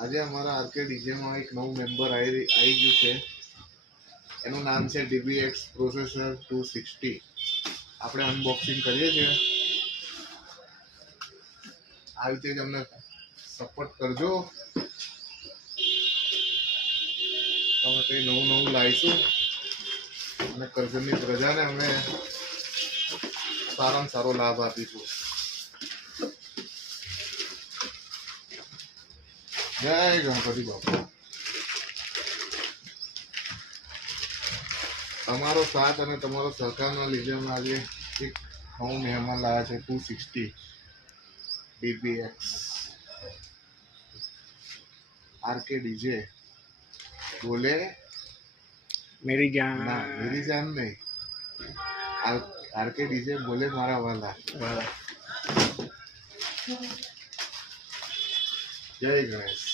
આજે અમારા આરકે ડીજેમાં એક નવું મેમ્બર આવી ગયું છે. એનું નામ છે DBX પ્રોસેસર 260. આપણે અનબોક્સિંગ કરીએ છીએ. આ રીતે જ અમને સપોર્ટ કરજો. અમે કંઈ નવું લાવીશું અને કરજણની પ્રજાને અમે સારામાં સારો લાભ આપીશું. જય ગણપતિ બાપા. તમારો સાથ અને તમારો સહકારના લીધે અમે આજે એક નવું મહેમાન લાવ્યા છે 260 DBX આરકે ડીજે બોલે मेरी जान ના મેરી જાન નહીં, આરકે ડીજે બોલે મારા વાલા. જય ગણેશ.